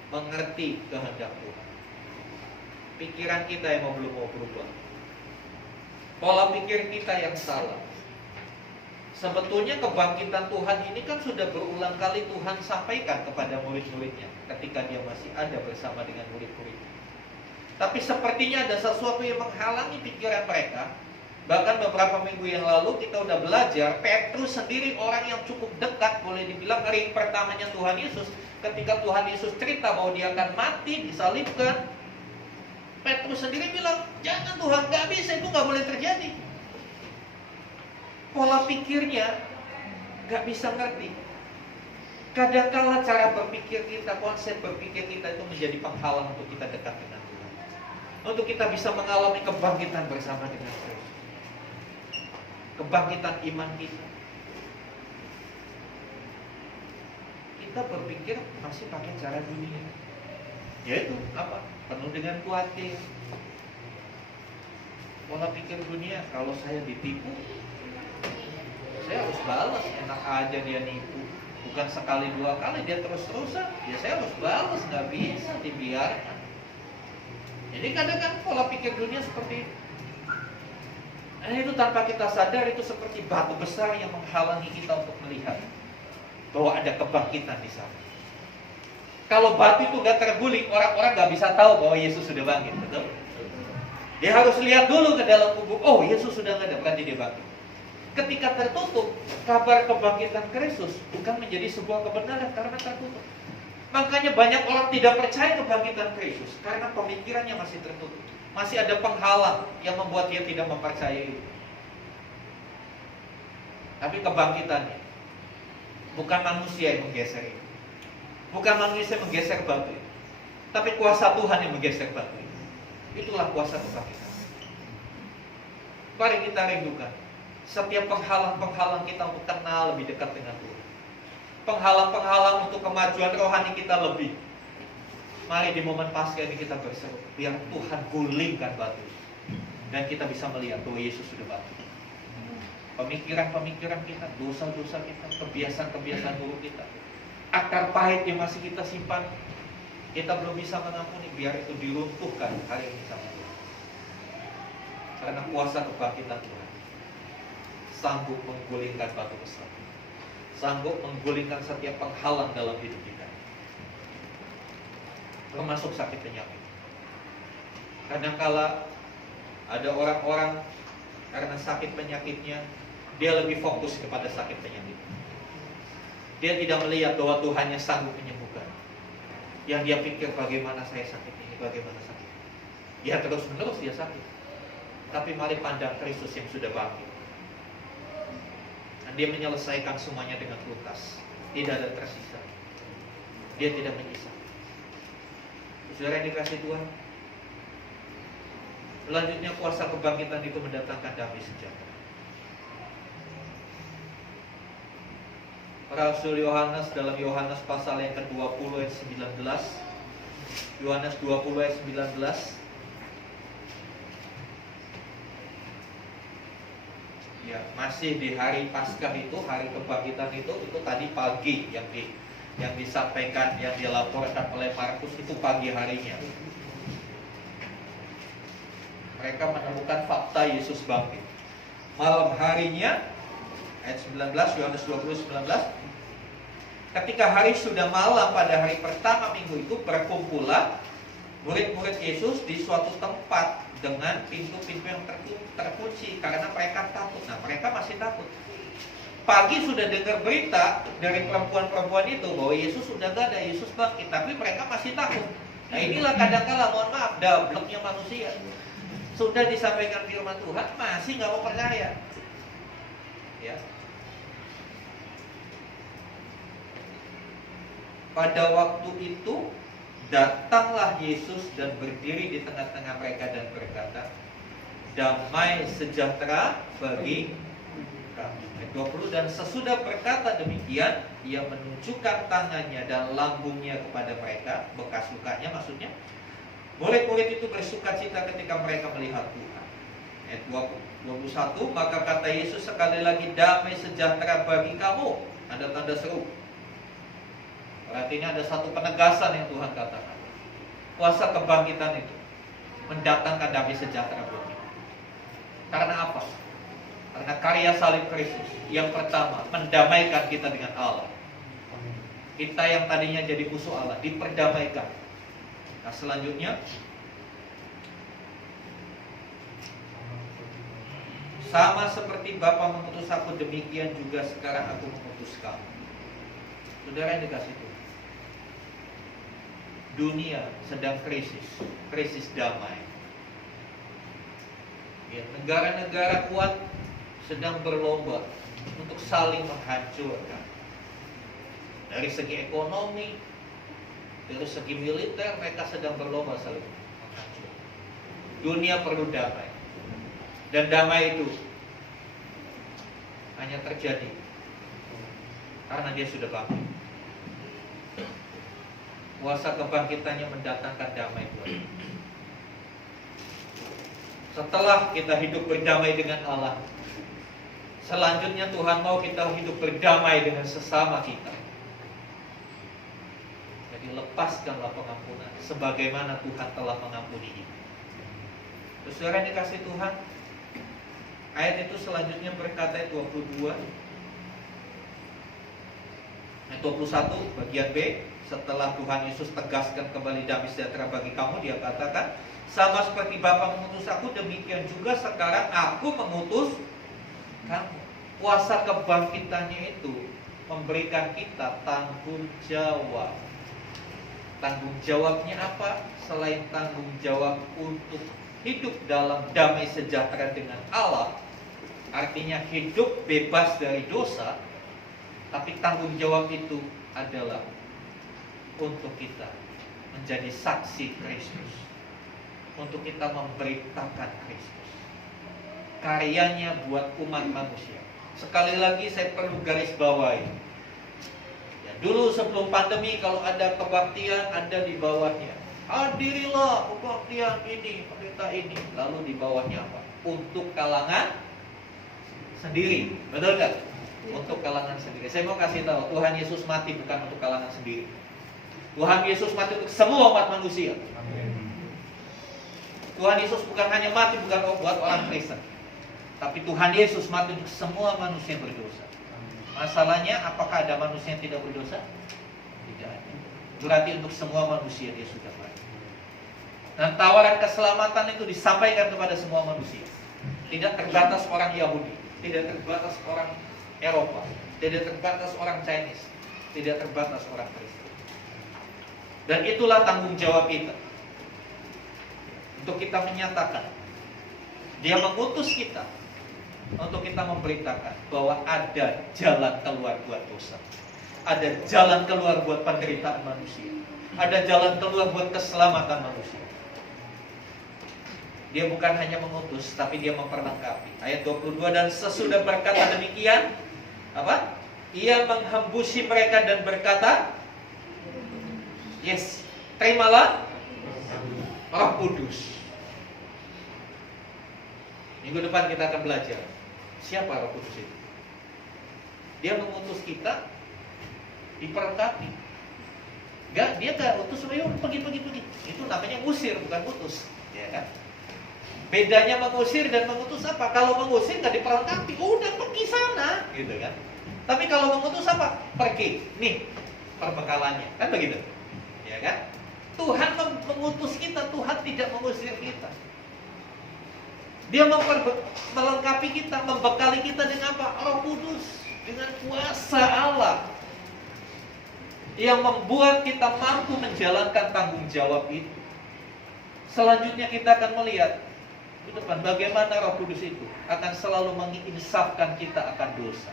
mengerti kehendak Tuhan? Pikiran kita yang belum mau berubah. Pola pikir kita yang salah. Sebetulnya kebangkitan Tuhan ini kan sudah berulang kali Tuhan sampaikan kepada murid-muridnya ketika dia masih ada bersama dengan murid-muridnya. Tapi sepertinya ada sesuatu yang menghalangi pikiran mereka. Bahkan beberapa minggu yang lalu kita udah belajar, Petrus sendiri orang yang cukup dekat, boleh dibilang ring pertamanya Tuhan Yesus. Ketika Tuhan Yesus cerita bahwa dia akan mati, disalibkan, Petrus sendiri bilang, jangan Tuhan, gak bisa, itu gak boleh terjadi. Pola pikirnya gak bisa ngerti. Kadangkala cara berpikir kita, konsep berpikir kita itu menjadi penghalang untuk kita dekat dengan Tuhan, untuk kita bisa mengalami kebangkitan bersama dengan Kristus, kebangkitan iman kita. Kita berpikir masih pakai cara dunia, yaitu apa? Penuh dengan khawatir. Pola pikir dunia, kalau saya ditipu, saya harus balas. Enak aja dia nipu, bukan sekali dua kali, dia terus-terusan, ya saya harus balas, nggak bisa dibiarkan. Jadi kadang-kadang pola pikir dunia seperti itu. Nah, itu tanpa kita sadar itu seperti batu besar yang menghalangi kita untuk melihat bahwa ada kebangkitan di sana. Kalau batu itu gak terguling, orang-orang gak bisa tahu bahwa Yesus sudah bangkit, betul? Dia harus lihat dulu ke dalam kubur, oh Yesus sudah gak ada, berarti dia bangkit. Ketika tertutup, kabar kebangkitan Kristus bukan menjadi sebuah kebenaran karena tertutup. Makanya banyak orang tidak percaya kebangkitan Kristus karena pemikirannya masih tertutup. Masih ada penghalang yang membuat dia tidak mempercayai itu. Tapi kebangkitannya bukan manusia yang menggeser itu. Bukan manusia yang menggeser batu itu, tapi kuasa Tuhan yang menggeser batu itu. Itulah kuasa kebangkitan. Mari kita rindukan setiap penghalang-penghalang kita untuk kenal lebih dekat dengan Tuhan, penghalang-penghalang untuk kemajuan rohani kita lebih. Mari di momen Paskah ini kita berseru, biar Tuhan gulingkan batu dan kita bisa melihat bahwa Yesus sudah bangkit. Pemikiran-pemikiran kita, dosa-dosa kita, kebiasaan-kebiasaan buruk kita, akar pahit yang masih kita simpan, kita belum bisa mengampuni, biar itu diruntuhkan hari ini sama Tuhan. Karena kuasa kebangkitan Tuhan sanggup menggulingkan batu besar, sanggup menggulingkan setiap penghalang dalam hidup kita, termasuk sakit penyakit. Kadangkala ada orang-orang karena sakit penyakitnya, dia lebih fokus kepada sakit penyakit. Dia tidak melihat bahwa Tuhan yang sanggup menyembuhkan. Yang dia pikir, bagaimana saya sakit ini, bagaimana sakit. Ya terus menerus dia sakit. Tapi mari pandang Kristus yang sudah bangkit. Dan dia menyelesaikan semuanya dengan tuntas. Tidak ada tersisa. Dia tidak menyisa. Saudara yang dikasih Tuhan, selanjutnya kuasa kebangkitan itu mendatangkan damai sejahtera. Rasul Yohanes dalam Yohanes pasal yang ke-20 ayat 19. Yohanes 20 ayat 19. Ya, masih di hari Paskah itu, hari kebangkitan itu tadi pagi yang disampaikan, yang dilaporkan oleh Markus itu pagi harinya. Mereka menemukan fakta Yesus bangkit. Malam harinya, ayat 19, Yohanes 20:19, ketika hari sudah malam pada hari pertama minggu itu, berkumpullah murid-murid Yesus di suatu tempat dengan pintu-pintu yang terkunci karena mereka takut. Nah, mereka masih takut. Pagi sudah dengar berita dari perempuan-perempuan itu bahwa Yesus sudah gak ada, Yesus bangkit, tapi mereka masih takut. Nah, inilah kadang-kala, mohon maaf, dableknya manusia. Sudah disampaikan firman Tuhan, masih gak mau percaya. Ya. Pada waktu itu datanglah Yesus dan berdiri di tengah-tengah mereka dan berkata, damai sejahtera bagi kami. Ayat 20, dan sesudah berkata demikian, ia menunjukkan tangannya dan lambungnya kepada mereka, bekas lukanya maksudnya. Murid-murid itu bersukacita ketika mereka melihat Tuhan. Ayat 21, maka kata Yesus sekali lagi, damai sejahtera bagi kamu. Ada tanda seru. Berarti ini ada satu penegasan yang Tuhan katakan. Kuasa kebangkitan itu mendatangkan damai sejahtera buat kita. Karena apa? Karena karya salib Kristus. Yang pertama, mendamaikan kita dengan Allah. Kita yang tadinya jadi musuh Allah diperdamaikan. Nah, selanjutnya sama seperti Bapa mengutus aku, demikian juga sekarang aku mengutus kamu. Saudara yang dikasih Tuhan, dunia sedang krisis damai. Ya, negara-negara kuat sedang berlomba untuk saling menghancurkan. Dari segi ekonomi, dari segi militer, mereka sedang berlomba saling menghancurkan. Dunia perlu damai. Dan damai itu hanya terjadi karena dia sudah bangkit. Kuasa kebangkitannya mendatangkan damai buat kita. Setelah kita hidup berdamai dengan Allah, selanjutnya Tuhan mau kita hidup berdamai dengan sesama kita. Jadi lepaskanlah pengampunan sebagaimana Tuhan telah mengampuni kita. Saudara yang dikasih Tuhan, ayat itu selanjutnya berkata 22 ayat 21 bagian B. Setelah Tuhan Yesus tegaskan kembali damai sejahtera bagi kamu, dia katakan, sama seperti Bapa mengutus aku, demikian juga sekarang aku mengutus kamu. Kuasa kebangkitannya itu memberikan kita tanggung jawab. Tanggung jawabnya apa? Selain tanggung jawab untuk hidup dalam damai sejahtera dengan Allah, artinya hidup bebas dari dosa, tapi tanggung jawab itu adalah untuk kita menjadi saksi Kristus, untuk kita memberitakan Kristus, karyanya buat umat manusia. Sekali lagi saya perlu garis bawahi, ya, dulu sebelum pandemi kalau ada kebaktian, ada di bawahnya, hadirilah kebaktian ini, pendeta ini, lalu di bawahnya apa? Untuk kalangan sendiri, betul kan? Untuk kalangan sendiri. Saya mau kasih tahu, Tuhan Yesus mati bukan untuk kalangan sendiri. Tuhan Yesus mati untuk semua umat manusia. Tuhan Yesus bukan hanya mati bukan buat orang Kristen, tapi Tuhan Yesus mati untuk semua manusia yang berdosa. Masalahnya, apakah ada manusia yang tidak berdosa? Tidak ada. Berarti untuk semua manusia dia sudah mati. Dan tawaran keselamatan itu disampaikan kepada semua manusia. Tidak terbatas orang Yahudi, tidak terbatas orang Eropa, tidak terbatas orang Chinese, tidak terbatas orang Kristen. Dan itulah tanggung jawab kita, untuk kita menyatakan, dia mengutus kita untuk kita memberitakan bahwa ada jalan keluar buat dosa, ada jalan keluar buat penderitaan manusia, ada jalan keluar buat keselamatan manusia. Dia bukan hanya mengutus, tapi dia memperlengkapi. Ayat 22, dan sesudah berkata demikian, apa? Ia menghembusi mereka dan berkata, yes, terimalah Roh Kudus. Minggu depan kita akan belajar siapa Roh Kudus itu. Dia mengutus kita, diperlengkapi. Dia gak utus, ayo pergi. Itu namanya ngusir, bukan utus, ya kan? Bedanya mengusir dan mengutus apa? Kalau mengusir gak diperlengkapi, udah pergi sana, gitu kan? Tapi kalau mengutus apa? Pergi, nih perbekalannya, kan begitu? Ya kan? Tuhan mengutus kita, Tuhan tidak mengusir kita. Dia melengkapi kita, membekali kita dengan apa? Roh Kudus, dengan kuasa Allah yang membuat kita mampu menjalankan tanggung jawab itu. Selanjutnya kita akan melihat di depan bagaimana Roh Kudus itu akan selalu menginsafkan kita akan dosa.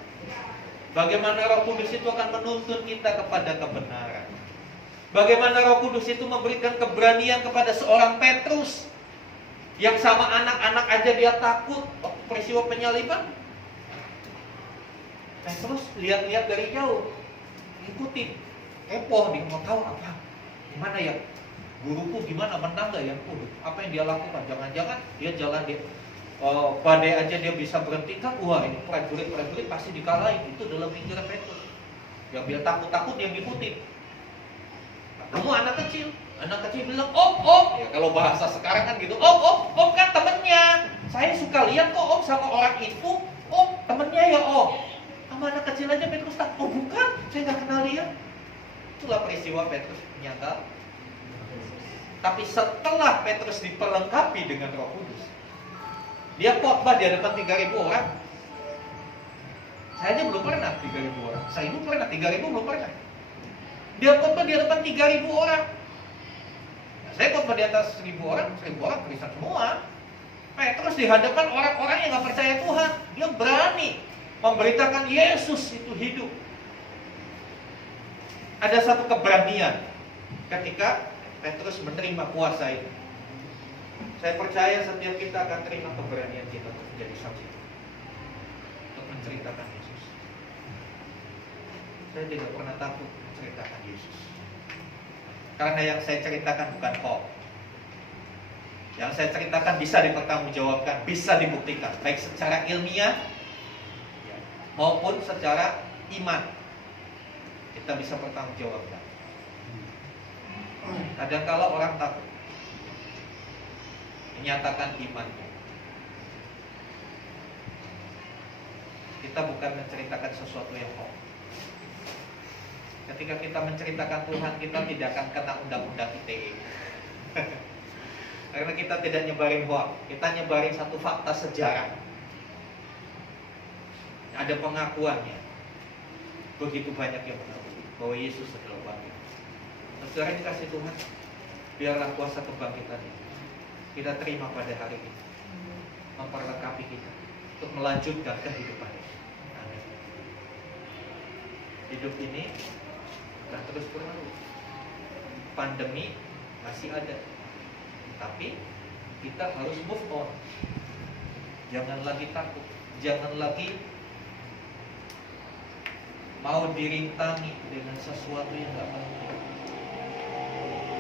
Bagaimana Roh Kudus itu akan menuntun kita kepada kebenaran. Bagaimana Roh Kudus itu memberikan keberanian kepada seorang Petrus yang sama anak-anak aja dia takut peristiwa penyaliban. Petrus lihat-lihat dari jauh, ikutin, kepo, dia mau tahu apa, gimana ya, guruku gimana, menang gak ya? Apa yang dia lakukan? Jangan-jangan dia jalan di badai aja dia bisa berhentikan. Wah, ini prajurit pasti dikalahin. Itu dalam pikiran Petrus. Yang dia takut-takut dia ngikutin. Kamu anak kecil bilang, om, ya kalau bahasa sekarang kan gitu, om kan temennya, Saya suka lihat kok Om sama orang itu. Om, temennya ya Om. Sama anak kecil aja Petrus tak. Oh bukan, saya nggak kenal dia. Itulah peristiwa Petrus menyangkal. Tapi setelah Petrus diperlengkapi dengan Roh Kudus, dia khotbah di hadapan 3.000 orang. Saya aja belum pernah 3.000 orang. Saya belum pernah, 3.000 belum pernah. Dia khotbah di hadapan 3.000 orang. Nah, saya khotbah di atas 1.000 orang Kristen semua. Petrus di hadapan orang-orang yang nggak percaya Tuhan, dia berani memberitakan Yesus itu hidup. Ada satu keberanian ketika Petrus menerima kuasa itu. Saya percaya setiap kita akan terima keberanian kita untuk menjadi saksi, untuk menceritakan Yesus. Saya tidak pernah takut menceritakan Yesus, karena yang saya ceritakan bukan hoax. Yang saya ceritakan bisa dipertanggungjawabkan, bisa dibuktikan, baik secara ilmiah maupun secara iman. Kita bisa pertanggungjawabkan. Kadang-kala orang takut menyatakan imannya. Kita bukan menceritakan sesuatu yang hoax. Ketika kita menceritakan Tuhan, kita tidak akan kena undang-undang ITE. Karena kita tidak nyebarin hoax, kita nyebarin satu fakta sejarah. Ada pengakuannya. Begitu banyak yang mengakui bahwa Yesus adalah bangkit. Saudara yang dikasih Tuhan, biarlah kuasa kebangkitan ini kita terima pada hari ini, memperlengkapi kita untuk melanjutkan kehidupan ini. Amin. Hidup ini akan terus berlalu. Pandemi masih ada, tapi kita harus move on. Jangan lagi takut, jangan lagi mau dirintangi dengan sesuatu yang gak penting.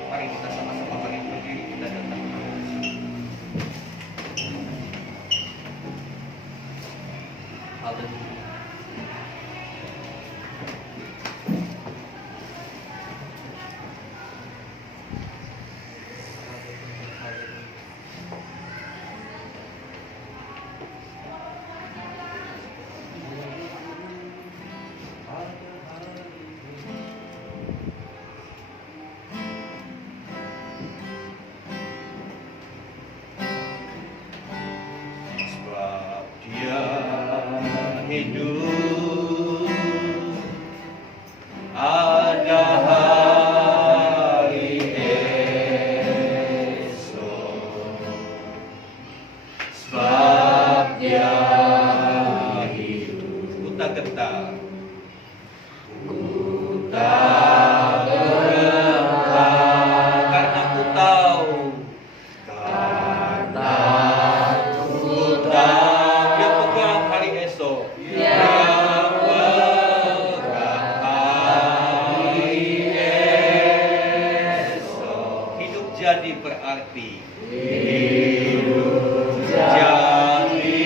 Mari kita sama-sama berdiri, kita datang ke Allah. Haleluya. Hidup ada hari esok, sebab dia hidup. Ku tak gentar, karena ku tahu, dia pegang hari esok. Jadi berarti, hidup jadi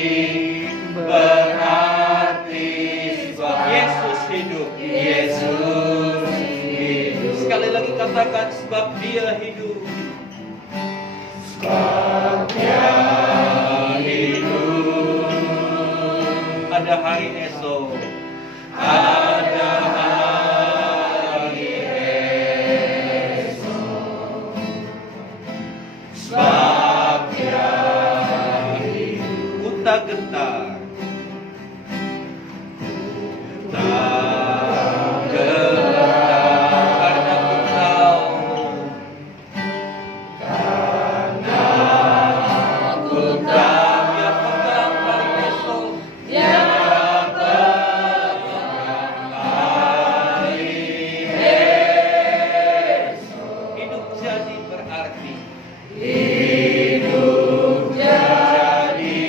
berarti, sebab Yesus hidup. Yesus hidup. Sekali lagi katakan, sebab Dia hidup. Sebab Dia hidup. Ada hari esok. Ada hari esok. Sebab Dia hidup. Ku tak gentar. Tak gentar. Karena ku tahu. Karena ku tahu. Dia pegang hari esok. Dia pegang hari esok. Hidup jadi berarti. Hidup jadi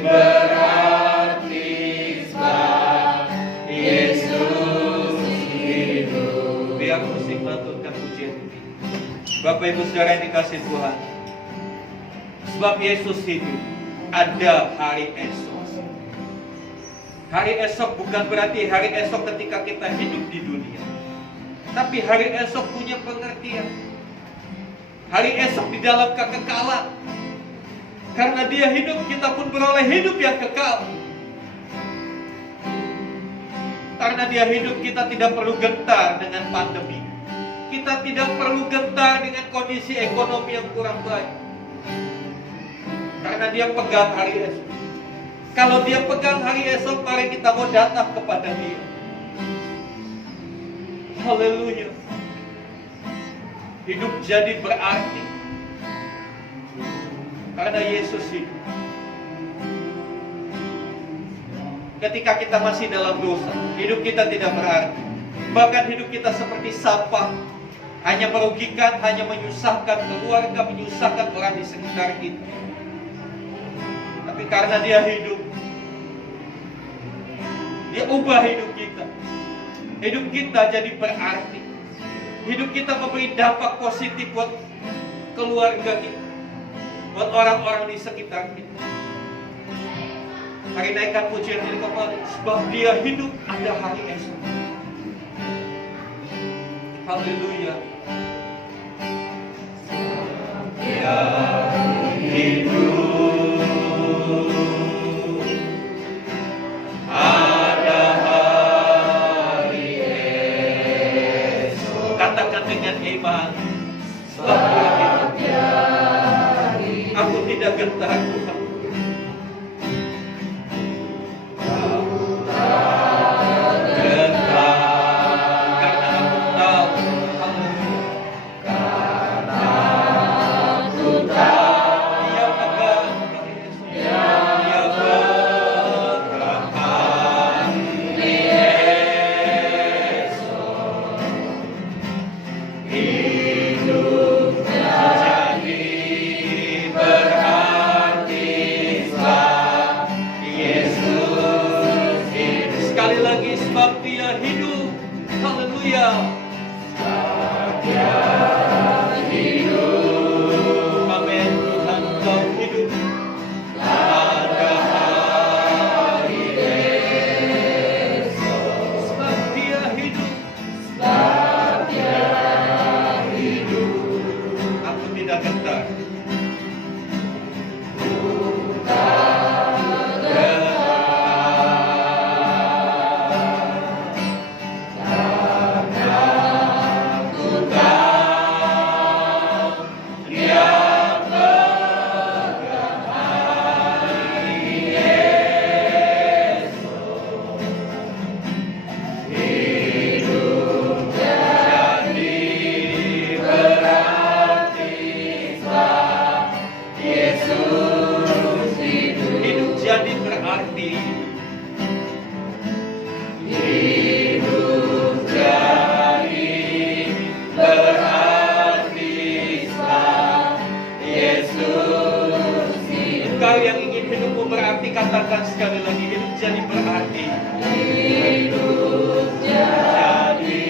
berarti, sebab Yesus hidup. Biar musik melantunkan pujian ini. Bapak Ibu Saudara yang dikasih Tuhan, sebab Yesus hidup, ada hari esok. Hari esok bukan berarti hari esok ketika kita hidup di dunia, tapi hari esok punya pengertian. Hari esok di dalam kekekalan. Karena Dia hidup, kita pun beroleh hidup yang kekal. Karena Dia hidup, kita tidak perlu gentar dengan pandemi. Kita tidak perlu gentar dengan kondisi ekonomi yang kurang baik. Karena Dia pegang hari esok. Kalau Dia pegang hari esok, mari kita mau datang kepada Dia. Haleluya. Hidup jadi berarti karena Yesus hidup. Ketika kita masih dalam dosa, hidup kita tidak berarti. Bahkan hidup kita seperti sampah, hanya merugikan, hanya menyusahkan keluarga, menyusahkan orang di sekitar kita. Tapi karena Dia hidup, Dia ubah hidup kita. Hidup kita jadi berarti. Hidup kita memberi dampak positif buat keluarga kita, buat orang-orang di sekitar kita. Mari naikkan pujian ini kembali. Sebab Dia hidup, ada hari esok. Haleluya. Dia hidup, ada hari esok. Katakan dengan iman. Sebab Dia hidup. Aku tidak gentar, Tuhan. Katakan sekali lagi, hidup jadi berarti. Hidup jadi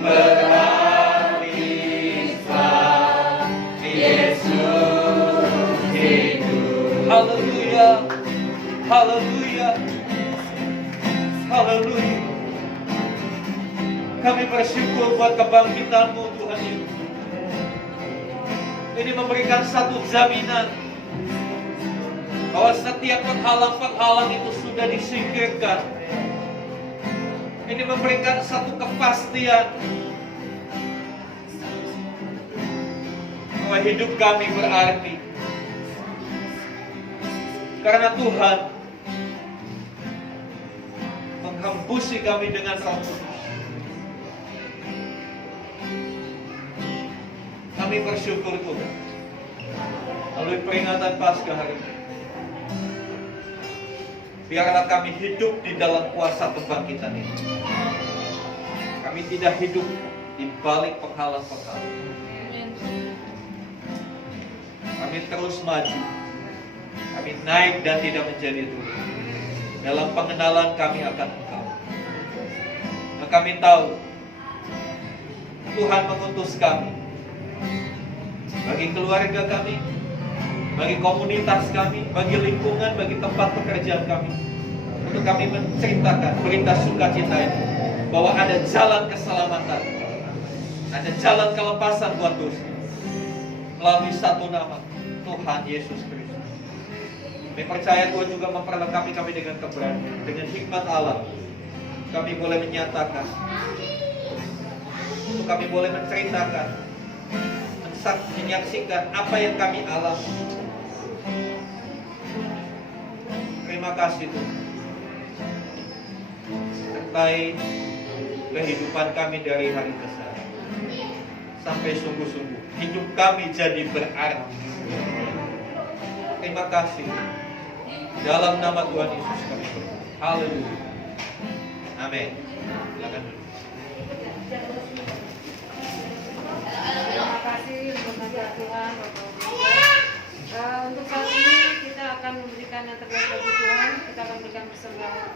berarti sebab Yesus hidup. Haleluya, haleluya, haleluya. Kami bersyukur buat kebangkitan-Mu, Tuhan Yesus. Ini memberikan satu jaminan bahwa setiap penghalang-penghalang itu sudah disingkirkan. Ini memberikan satu kepastian bahwa hidup kami berarti karena Tuhan menghembusi kami dengan Roh Kudus. Kami bersyukur Tuhan melalui peringatan Paskah hari ini. Biarlah kami hidup di dalam kuasa kebangkitan ini. Kami tidak hidup di balik penghalang-penghalang. Kami terus maju. Kami naik dan tidak menjadi turun. Dalam pengenalan kami akan Engkau. Dan kami tahu Tuhan mengutus kami bagi keluarga kami, bagi komunitas kami, bagi lingkungan, bagi tempat pekerjaan kami, untuk kami menceritakan berita sukacita ini, bahwa ada jalan keselamatan, ada jalan kelepasan buat dosa melalui satu nama, Tuhan Yesus Kristus. Kami percaya Tuhan juga memperlengkapi kami dengan keberanian, dengan hikmat Allah. Kami boleh menyatakan, untuk kami boleh menceritakan, menyaksikan apa yang kami alami. Terima kasih Tuhan. Sertai kehidupan kami dari hari ke hari sampai sungguh-sungguh hidup kami jadi berarti. Terima kasih. Dalam nama Tuhan Yesus kami berdoa. Haleluya. Amin. Silakan dulu. Terima kasih untuk ajar Tuhan, Bapak Ibu. Untuk saat ini kita akan memberikan yang terbaik bagi Tuhan. Kita akan memberikan persembahan.